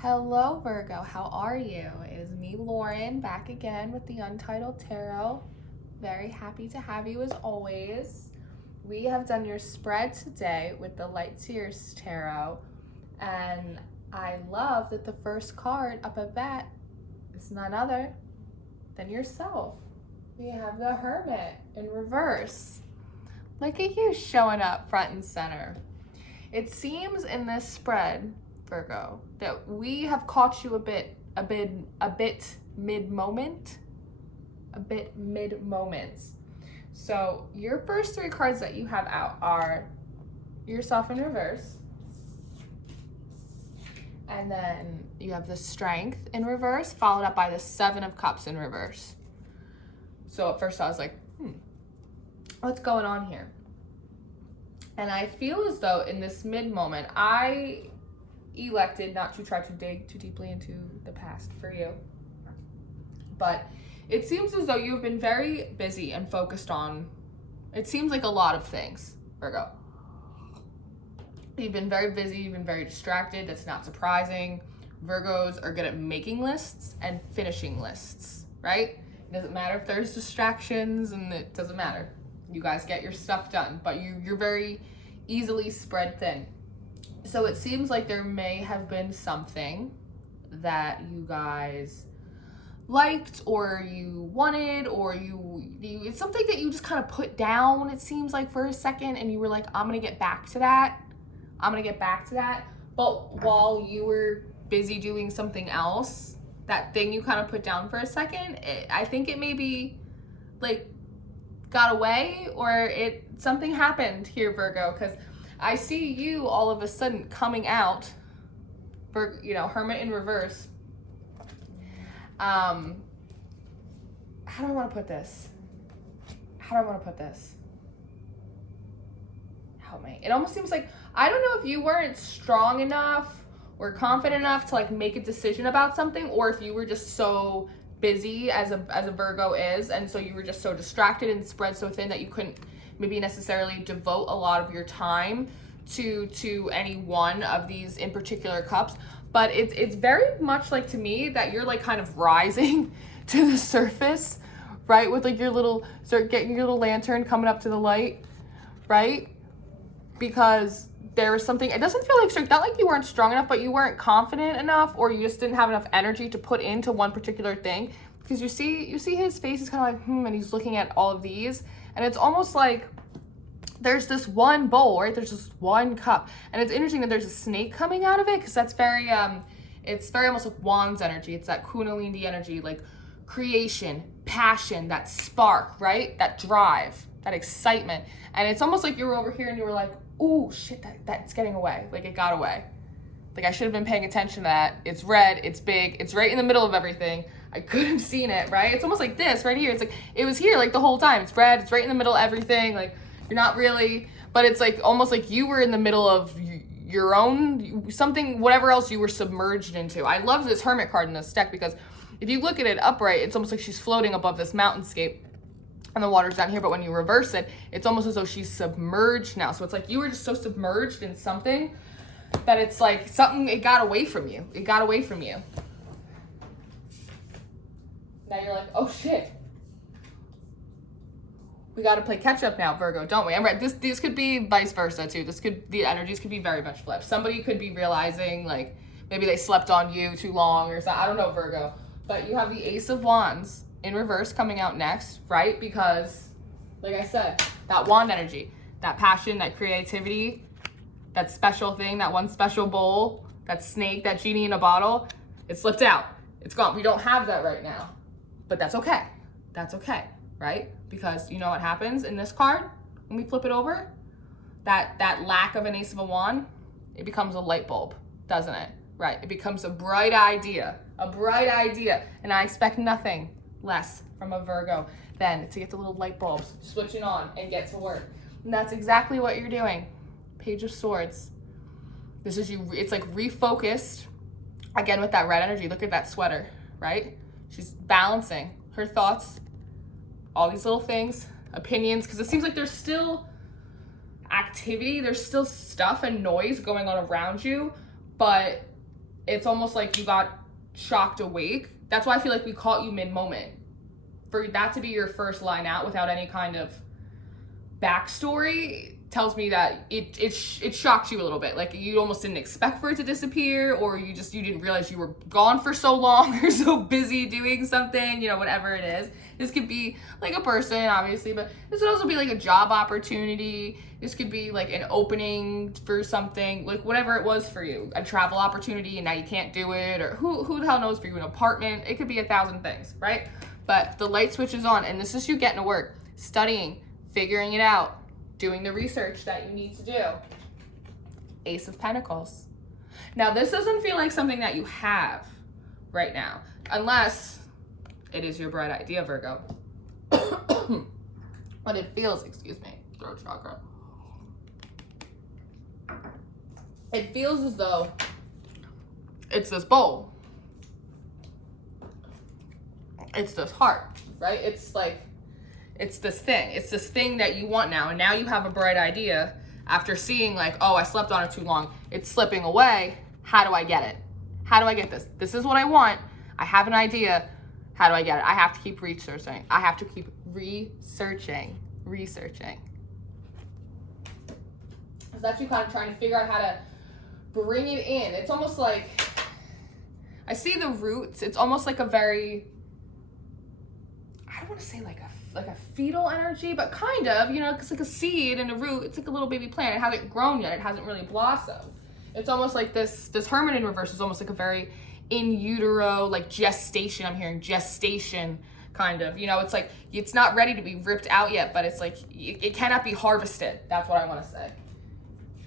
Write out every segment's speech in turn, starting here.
Hello Virgo, how are you? It is me, Lauren, back again with the Untitled Tarot. Very happy to have you as always. We have done your spread today with the Seers Tarot, and I love that the first card up at bat is none other than yourself. We have the Hermit in reverse. Look at you showing up front and center. It seems in this spread, Virgo, that we have caught you a bit mid-moment. So your first three cards that you have out are yourself in reverse, and then you have the Strength in reverse, followed up by the Seven of Cups in reverse. So at first I was like, what's going on here? And I feel as though in this mid-moment, I elected not to try to dig too deeply into the past for you. But it seems as though you've been very busy and focused on, it seems like a lot of things, Virgo. You've been very busy, you've been very distracted. That's not surprising. Virgos are good at making lists and finishing lists, right? It doesn't matter if there's distractions, and it doesn't matter. You guys get your stuff done, but you're very easily spread thin. So it seems like there may have been something that you guys liked, or you wanted, or you it's something that you just kind of put down, it seems like, for a second, and you were like, I'm gonna get back to that. But while you were busy doing something else, that thing you kind of put down for a second, I think it maybe like got away, or something happened here, Virgo, because I see you all of a sudden coming out, Hermit in reverse. How do I want to put this? Help me. It almost seems like, I don't know if you weren't strong enough or confident enough to like make a decision about something, or if you were just so busy as a Virgo is, and so you were just so distracted and spread so thin that you couldn't maybe necessarily devote a lot of your time to any one of these in particular cups. But it's very much like, to me, that you're like kind of rising to the surface, right? With like start getting your little lantern coming up to the light, right? Because there was something, it doesn't feel like, not like you weren't strong enough, but you weren't confident enough, or you just didn't have enough energy to put into one particular thing. Because you see his face is kind of like, and he's looking at all of these, and it's almost like there's this one bowl, right? There's just one cup, and it's interesting that there's a snake coming out of it, because that's very, it's very almost like Wands energy. It's that Kundalini energy, like creation, passion, that spark, right? That drive, that excitement. And it's almost like you were over here and you were like, oh shit, that's getting away. Like it got away. Like I should have been paying attention to that. It's red, it's big, it's right in the middle of everything. I could have seen it, right? It's almost like this right here. It's like, it was here like the whole time. It's red, it's right in the middle of everything. Like you're not really, but it's like almost like you were in the middle of your own something, whatever else you were submerged into. I love this Hermit card in this deck, because if you look at it upright, it's almost like she's floating above this mountainscape and the water's down here. But when you reverse it, it's almost as though she's submerged now. So it's like you were just so submerged in something that it's like something, it got away from you. Now you're like, oh shit. We got to play catch up now, Virgo, don't we? I'm right. This could be vice versa too. The energies could be very much flipped. Somebody could be realizing like maybe they slept on you too long or something. I don't know, Virgo. But you have the Ace of Wands in reverse coming out next, right? Because, like I said, that wand energy, that passion, that creativity, that special thing, that one special bowl, that snake, that genie in a bottle, it slipped out. It's gone. We don't have that right now. But that's okay. That's okay, right? Because you know what happens in this card when we flip it over? That lack of an Ace of a Wand, it becomes a light bulb, doesn't it? Right? It becomes a bright idea. And I expect nothing less from a Virgo than to get the little light bulbs switching on and get to work. And that's exactly what you're doing. Page of Swords. This is you, it's like refocused again with that red energy. Look at that sweater, right? She's balancing her thoughts, all these little things, opinions, because it seems like there's still activity, there's still stuff and noise going on around you, but it's almost like you got shocked awake. That's why I feel like we caught you mid-moment. For that to be your first line out without any kind of backstory tells me that it shocked you a little bit. Like you almost didn't expect for it to disappear, or you didn't realize you were gone for so long or so busy doing something, you know, whatever it is. This could be like a person, obviously, but this could also be like a job opportunity. This could be like an opening for something, like whatever it was for you, a travel opportunity and now you can't do it, or who the hell knows for you, an apartment. It could be 1,000 things, right? But the light switch is on, and this is you getting to work, studying, figuring it out, doing the research that you need to do. Ace of Pentacles. Now, this doesn't feel like something that you have right now, unless it is your bright idea, Virgo. But it feels, excuse me, throat chakra. It feels as though it's this bowl. It's this heart, right? It's like, it's this thing that you want now. And now you have a bright idea after seeing like, oh, I slept on it too long. It's slipping away. How do I get it? How do I get this? This is what I want. I have an idea. How do I get it? I have to keep researching. I have to keep researching. It's actually kind of trying to figure out how to bring it in. It's almost like, I see the roots. It's almost like a very, I don't want to say like a fetal energy, but kind of, you know, it's like a seed and a root. It's like a little baby plant. It hasn't grown yet. It hasn't really blossomed. It's almost like this Hermit in reverse is almost like a very in utero, like gestation. I'm hearing gestation kind of, you know, it's like, it's not ready to be ripped out yet, but it's like, it cannot be harvested. That's what I want to say.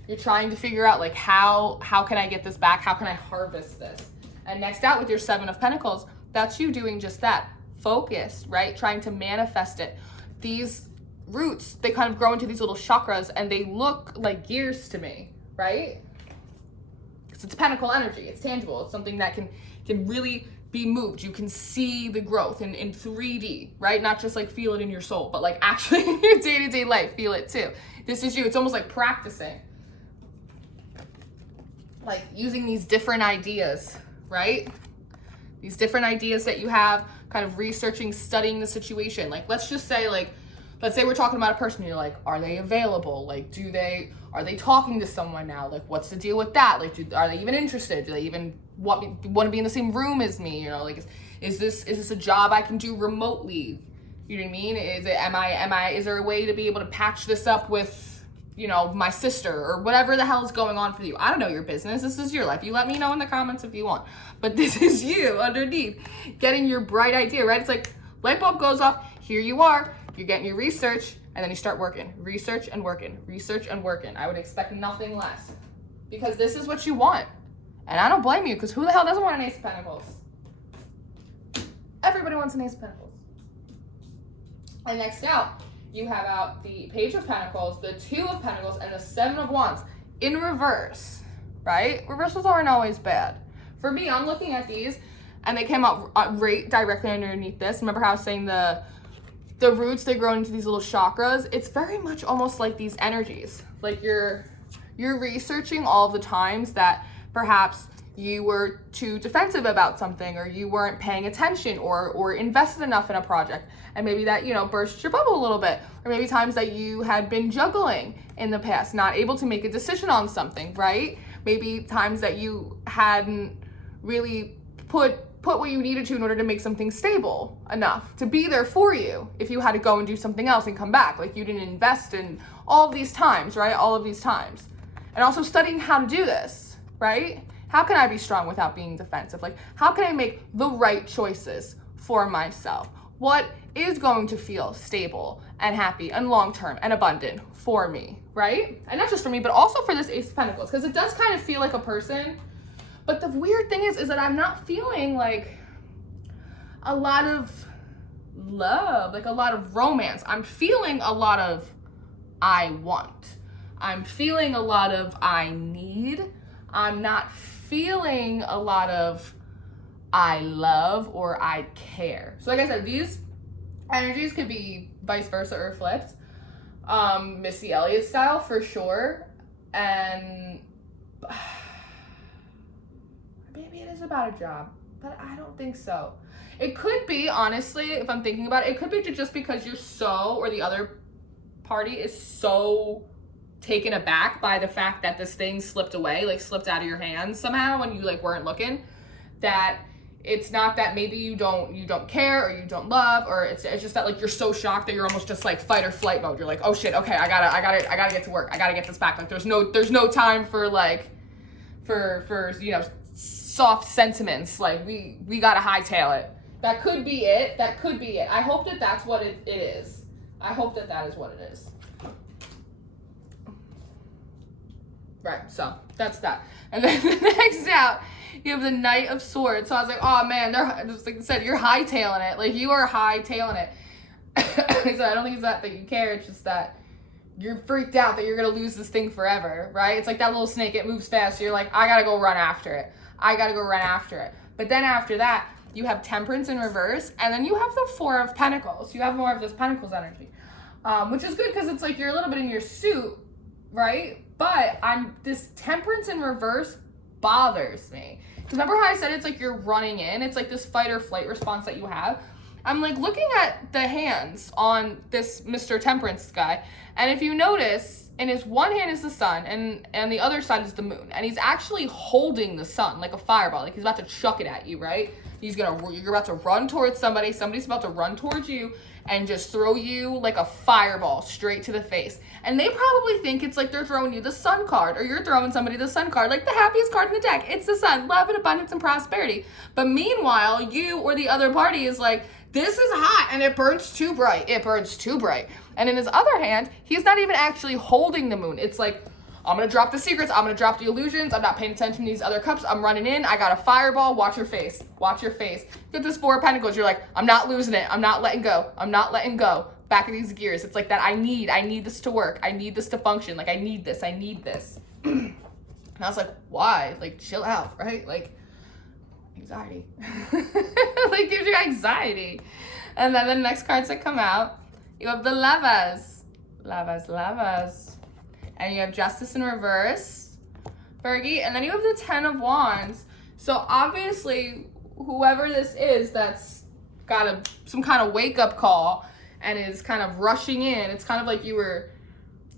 You're trying to figure out like, how can I get this back? How can I harvest this? And next out with your Seven of Pentacles, that's you doing just that. Focused, right? Trying to manifest it. These roots, they kind of grow into these little chakras and they look like gears to me, right? Because it's pentacle energy. It's tangible. It's something that can really be moved. You can see the growth in 3D, right? Not just like feel it in your soul, but like actually in your day-to-day life, feel it too. This is you. It's almost like practicing. Like using these different ideas, right? These different ideas that you have, kind of researching, studying the situation. Like, let's just say, like, let's say we're talking about a person, you're like, are they available? Like, are they talking to someone now? Like, what's the deal with that? Like, are they even interested? Do they even want to be in the same room as me? You know, like, is this a job I can do remotely? You know what I mean? Is there a way to be able to patch this up with, you know, my sister or whatever the hell is going on for you? I don't know your business. This is your life. You let me know in the comments if you want. But this is you underneath getting your bright idea, right? It's like light bulb goes off. Here you are. You're getting your research and then you start working. Research and working. Research and working. I would expect nothing less because this is what you want. And I don't blame you because who the hell doesn't want an Ace of Pentacles? Everybody wants an Ace of Pentacles. And next out, you have out the Page of Pentacles, the Two of Pentacles, and the Seven of Wands in reverse, right? Reversals aren't always bad. For me, I'm looking at these, and they came out right directly underneath this. Remember how I was saying the roots, they grow into these little chakras? It's very much almost like these energies. Like you're researching all the times that perhaps you were too defensive about something, or you weren't paying attention or invested enough in a project. And maybe that, you know, burst your bubble a little bit. Or maybe times that you had been juggling in the past, not able to make a decision on something, right? Maybe times that you hadn't really put what you needed to in order to make something stable enough to be there for you if you had to go and do something else and come back. Like you didn't invest in all of these times, right? All of these times. And also studying how to do this, right? How can I be strong without being defensive? Like, how can I make the right choices for myself? What is going to feel stable and happy and long-term and abundant for me, right? And not just for me, but also for this Ace of Pentacles, because it does kind of feel like a person. But the weird thing is that I'm not feeling like a lot of love, like a lot of romance. I'm feeling a lot of I want. I'm feeling a lot of I need. I'm not feeling a lot of I love or I care. So like I said, these energies could be vice versa or flipped. Missy Elliott style for sure. And maybe it is about a job, but I don't think so. It could be, honestly, if I'm thinking about it, it could be just because you're so, or the other party is so taken aback by the fact that this thing slipped away, like slipped out of your hands somehow when you like weren't looking, that it's not that maybe you don't care or you don't love, or it's just that like you're so shocked that you're almost just like fight or flight mode. You're like, oh shit, okay, I gotta get to work. I gotta get this back. Like there's no time for like for you know, soft sentiments. Like we gotta hightail it. That could be it. I hope that that's what it is. I hope that that is what it is. Right, so that's that. And then the next out, you have the Knight of Swords. So I was like, oh man, just like I said, you're hightailing it. Like you are hightailing it. So I don't think it's that you care. It's just that you're freaked out that you're gonna lose this thing forever, right? It's like that little snake. It moves fast. So you're like, I gotta go run after it. But then after that, you have Temperance in reverse, and then you have the Four of Pentacles. You have more of this Pentacles energy, which is good because it's like you're a little bit in your suit, right? But this Temperance in reverse bothers me. Remember how I said it's like you're running in? It's like this fight or flight response that you have. I'm like looking at the hands on this Mr. Temperance guy, and if you notice, in his one hand is the sun, and the other side is the moon, and he's actually holding the sun like a fireball, like he's about to chuck it at you, right? You're about to run towards somebody's about to run towards you and just throw you like a fireball straight to the face. And they probably think it's like they're throwing you the sun card, or you're throwing somebody the sun card, like the happiest card in the deck. It's the sun, love and abundance and prosperity. But meanwhile, you or the other party is like, this is hot and it burns too bright. And in his other hand, he's not even actually holding the moon. It's like, I'm gonna drop the secrets, I'm gonna drop the illusions, I'm not paying attention to these other cups, I'm running in, I got a fireball, watch your face. Get this Four of Pentacles, you're like, I'm not losing it, I'm not letting go. Back of these gears, it's like that I need this to work, I need this to function, like I need this. And I was like, why? Like, chill out, right? Like, anxiety. Like, gives you anxiety. And then the next cards that come out, you have the Lovers. And you have Justice in reverse, Fergie, and then you have the Ten of Wands. So obviously, whoever this is that's got some kind of wake-up call and is kind of rushing in, it's kind of like you were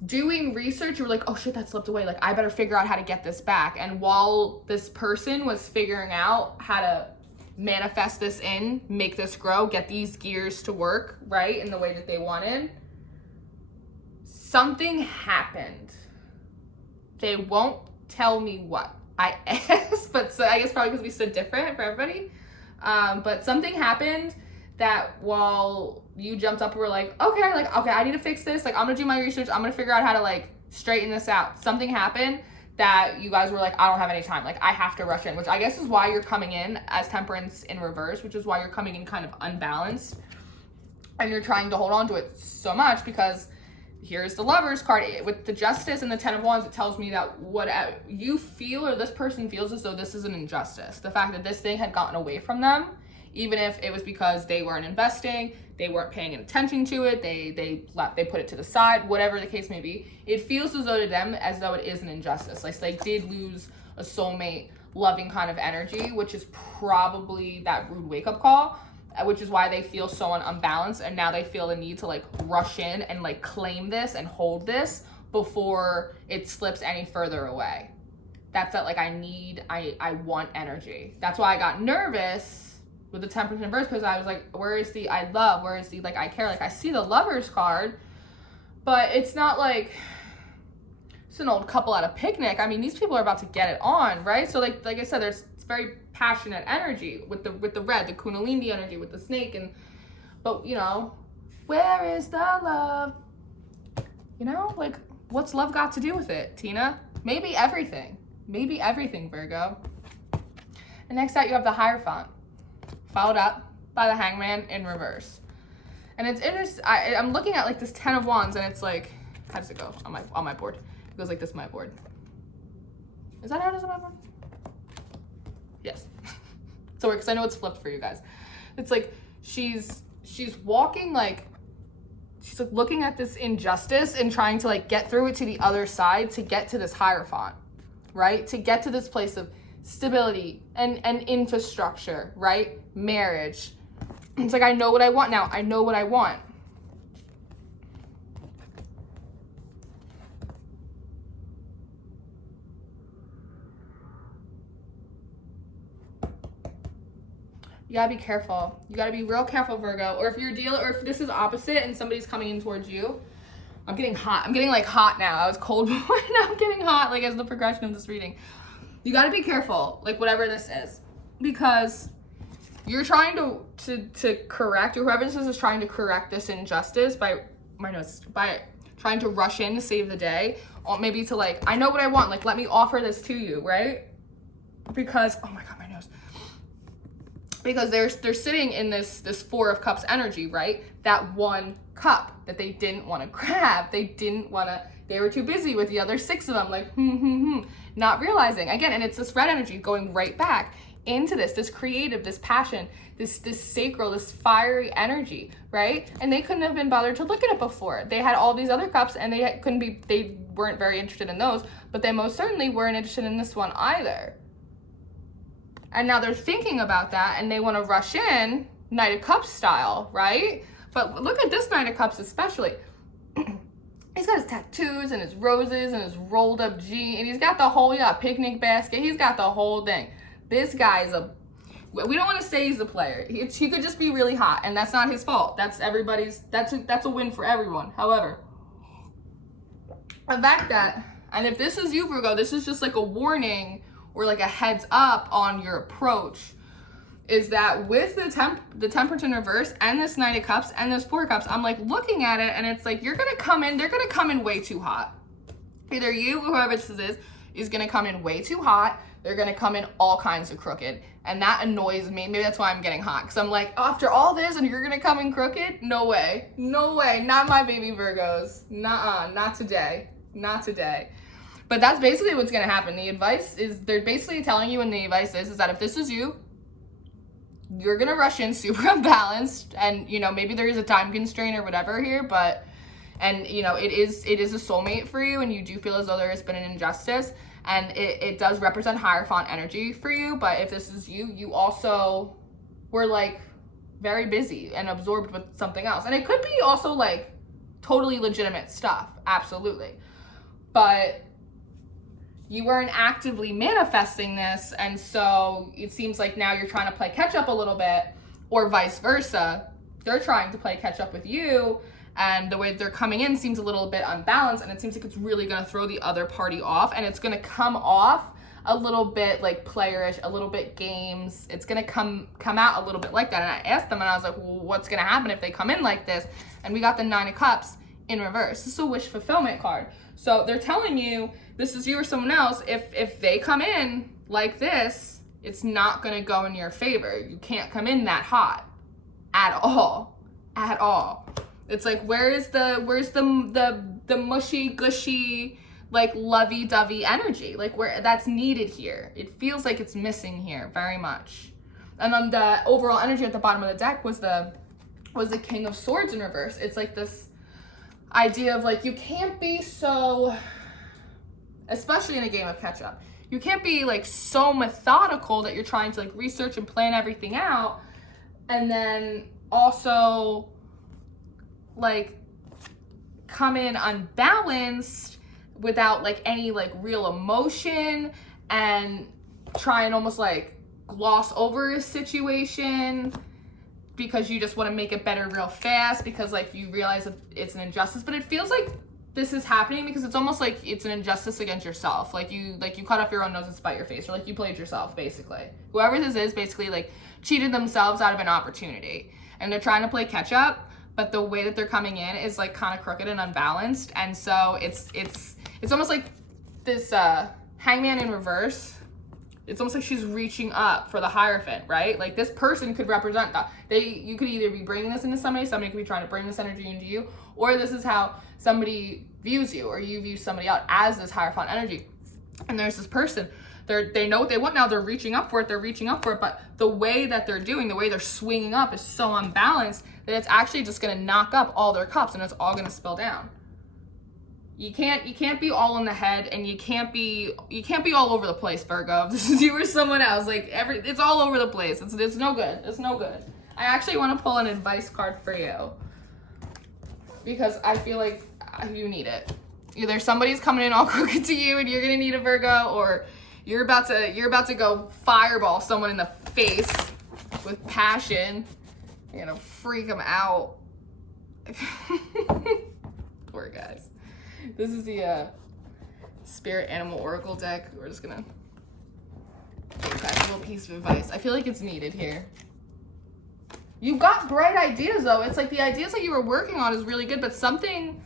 doing research, you were like, oh shit, that slipped away, like I better figure out how to get this back. And while this person was figuring out how to manifest this in, make this grow, get these gears to work, right, in the way that they wanted, something happened. They won't tell me what. I asked, but so I guess probably because we stood different for everybody. But something happened that while you jumped up and were like, okay, I need to fix this. Like, I'm gonna do my research. I'm gonna figure out how to like straighten this out. Something happened that you guys were like, I don't have any time. Like, I have to rush in, which I guess is why you're coming in as Temperance in reverse, which is why you're coming in kind of unbalanced. And you're trying to hold on to it so much because here's the Lovers card. With the Justice and the Ten of Wands, it tells me that what you feel or this person feels as though this is an injustice. The fact that this thing had gotten away from them, even if it was because they weren't investing, they weren't paying attention to it, they put it to the side, whatever the case may be, it feels as though to them as though it is an injustice. Like they did lose a soulmate, loving kind of energy, which is probably that rude wake-up call, which is why they feel so unbalanced, and now they feel the need to like rush in and like claim this and hold this before it slips any further away. That's that like I want energy. That's why I got nervous with the Temperance in reverse, because I was like, where is the I love? Where is the like I care? Like I see the Lovers card, but it's not like it's an old couple at a picnic. I mean, these people are about to get it on, right? So like I said, there's very passionate energy with the red, the Kundalini energy with the snake, but you know, where is the love? You know, like what's love got to do with it, Tina? Maybe everything, Virgo. And next out you have the Hierophant, followed up by the Hangman in reverse. And it's interesting, I'm looking at like this Ten of Wands, and it's like, how does it go on my board? It goes like this, my board. Is that how it is on my board? Yes. So, because I know it's flipped for you guys. It's like she's walking like, she's like looking at this injustice and trying to like get through it to the other side to get to this Hierophant, right? To get to this place of stability and infrastructure, right? Marriage. It's like, I know what I want now. I know what I want. You gotta be careful. You gotta be real careful, Virgo. Or if you're dealing, or if this is opposite and somebody's coming in towards you. I'm getting hot. I'm getting like hot now. I was cold before, now I'm getting hot, like as the progression of this reading. You gotta be careful, like whatever this is, because you're trying to correct, or whoever this is trying to correct this injustice by trying to rush in to save the day, or maybe to like, I know what I want, like let me offer this to you, right? Because, oh my God, my nose. Because they're sitting in this Four of Cups energy, right? That one cup that they didn't want to grab. They were too busy with the other 6 of them, like, not realizing. Again, and it's this red energy going right back into this creative, this passion, this sacral, this fiery energy, right? And they couldn't have been bothered to look at it before. They had all these other cups and they weren't very interested in those, but they most certainly weren't interested in this one either. And now they're thinking about that and they want to rush in, Knight of Cups style, right? But look at this Knight of Cups especially. He's got his tattoos and his roses and his rolled up jean, and he's got the whole, picnic basket. He's got the whole thing. This guy's we don't want to say he's a player. He could just be really hot, and that's not his fault. That's a win for everyone. However, the fact that, and if this is you, Virgo, this is just like a warning or like a heads up on your approach, is that with the Temperance in reverse and this Knight of Cups and this Four of Cups, I'm like looking at it and it's like, they're gonna come in way too hot. Either you, whoever this is gonna come in way too hot. They're gonna come in all kinds of crooked. And that annoys me. Maybe that's why I'm getting hot. Cause I'm like, after all this and you're gonna come in crooked? No way. No way. Not my baby Virgos. Nuh-uh. Not today. Not today. But that's basically what's gonna happen. The advice is, they're basically telling you, and the advice is that if this is you, you're gonna rush in super unbalanced, and maybe there is a time constraint or whatever here, but, and it is a soulmate for you, and you do feel as though there has been an injustice, and it does represent Hierophant energy for you. But if this is you, you also were like very busy and absorbed with something else, and it could be also like totally legitimate stuff, absolutely, but you weren't actively manifesting this, and so it seems like now you're trying to play catch up a little bit, or vice versa. They're trying to play catch up with you, and the way they're coming in seems a little bit unbalanced, and it seems like it's really going to throw the other party off, and it's going to come off a little bit like playerish, a little bit games. It's going to come out a little bit like that. And I asked them, and I was like, well, what's going to happen if they come in like this? And we got the Nine of Cups in reverse. This is a wish fulfillment card. So they're telling you, this is you or someone else, if they come in like this, it's not going to go in your favor. You can't come in that hot at all. At all. It's like, where's the mushy gushy, like lovey-dovey energy, like where that's needed here? It feels like it's missing here very much. And then the overall energy at the bottom of the deck was the King of Swords in reverse. It's like this idea of like, you can't be so, especially in a game of catch up, you can't be like so methodical that you're trying to like research and plan everything out, and then also like come in unbalanced without like any like real emotion, and try and almost like gloss over a situation because you just want to make it better real fast, because like you realize that it's an injustice. But it feels like this is happening because it's almost like it's an injustice against yourself. Like you cut off your own nose and spite your face, or like you played yourself, basically. Whoever this is basically like cheated themselves out of an opportunity, and they're trying to play catch up, but the way that they're coming in is like kind of crooked and unbalanced. And so it's almost like this Hangman in reverse. It's almost like she's reaching up for the Hierophant, right? Like this person could represent that. You could either be bringing this into somebody could be trying to bring this energy into you, or this is how somebody views you, or you view somebody out as this Hierophant energy. And there's this person, they know what they want now, they're reaching up for it, but the way that they're doing, the way they're swinging up is so unbalanced that it's actually just gonna knock up all their cups, and it's all gonna spill down. You can't be all in the head, and you can't be all over the place, Virgo. If this is you or someone else, like it's all over the place. It's no good. It's no good. I actually want to pull an advice card for you because I feel like you need it. Either somebody's coming in all crooked to you and you're gonna need a Virgo, or you're about to go fireball someone in the face with passion. You're gonna freak them out. Poor guys. This is the Spirit Animal Oracle deck. We're just gonna take that little piece of advice. I feel like it's needed here. You got bright ideas though. It's like the ideas that you were working on is really good, but something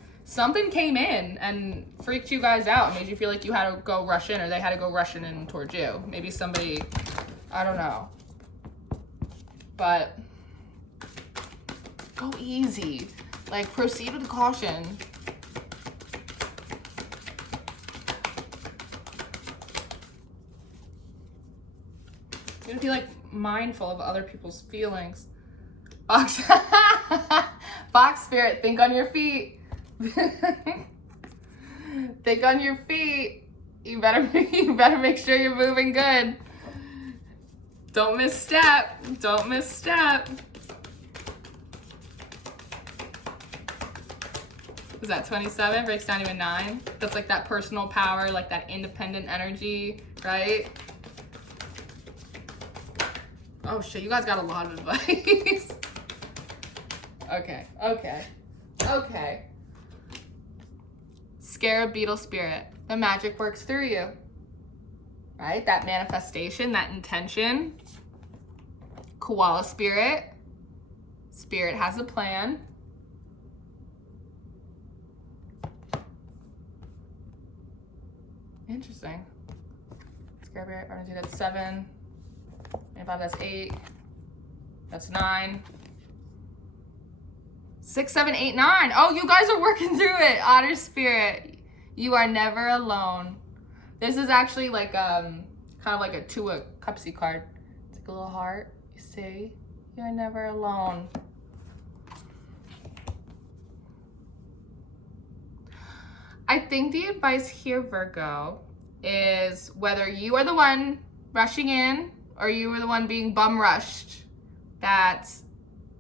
came in and freaked you guys out, made you feel like you had to go rush in, or they had to go rushing in towards you. Maybe somebody, I don't know. But go easy. Like, proceed with caution. You have to be like mindful of other people's feelings. Fox, Fox Spirit, think on your feet. Think on your feet. You better make sure you're moving good. Don't misstep. Don't misstep. Is that 27? Breaks down to a 9. That's like that personal power, like that independent energy, right? Oh shit, you guys got a lot of advice. Okay. Scarab Beetle Spirit. The magic works through you. Right? That manifestation, that intention. Koala Spirit. Spirit has a plan. Interesting. Scarab Beetle, I'm gonna do that 7. 25, that's 8. That's 9. 6, 7, 8, 9. Oh, you guys are working through it. Otter Spirit, you are never alone. This is actually like kind of like a 2 of Cupsy card. It's like a little heart. You see, you're never alone. I think the advice here, Virgo, is whether you are the one rushing in or you were the one being bum rushed, that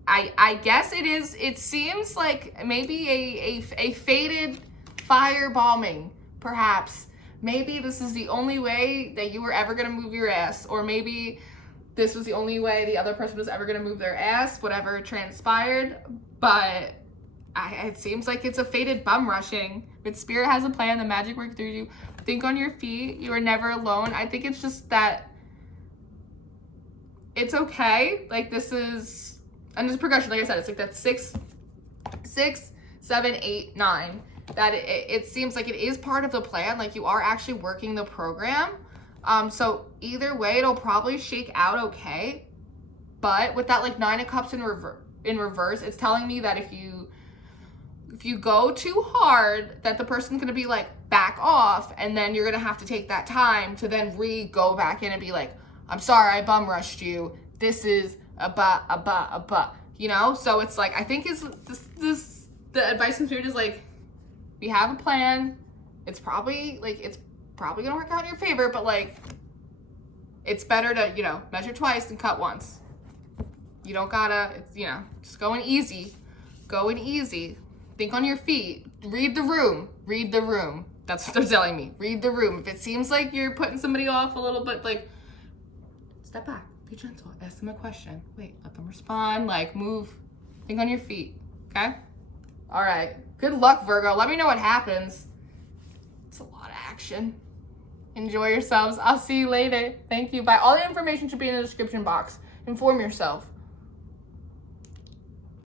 I guess it seems like maybe a fated fire bombing, perhaps. Maybe this is the only way that you were ever gonna move your ass, or maybe this was the only way the other person was ever gonna move their ass, whatever transpired, but it seems like it's a fated bum rushing. But Spirit has a plan, the magic work through you. Think on your feet, you are never alone. I think it's just that it's okay. Like, this is, and this progression, like I said, it's like that 6, 7, 8, 9. That it seems like it is part of the plan. Like, you are actually working the program. So either way, it'll probably shake out okay. But with that like 9 of Cups in reverse, it's telling me that if you go too hard, that the person's gonna be like, back off, and then you're gonna have to take that time to then go back in and be like, I'm sorry, I bum rushed you. This is you know? So it's like, I think the advice from Spirit is like, we have a plan. It's probably gonna work out in your favor, but like, it's better to, you know, measure twice than cut once. You don't gotta, it's, you know, just going easy. Think on your feet. Read the room. That's what they're telling me. Read the room. If it seems like you're putting somebody off a little bit, like, step back, be gentle, ask them a question. Wait, let them respond, like, move. Think on your feet, okay? All right, good luck, Virgo. Let me know what happens. It's a lot of action. Enjoy yourselves. I'll see you later. Thank you. Bye. All the information should be in the description box. Inform yourself.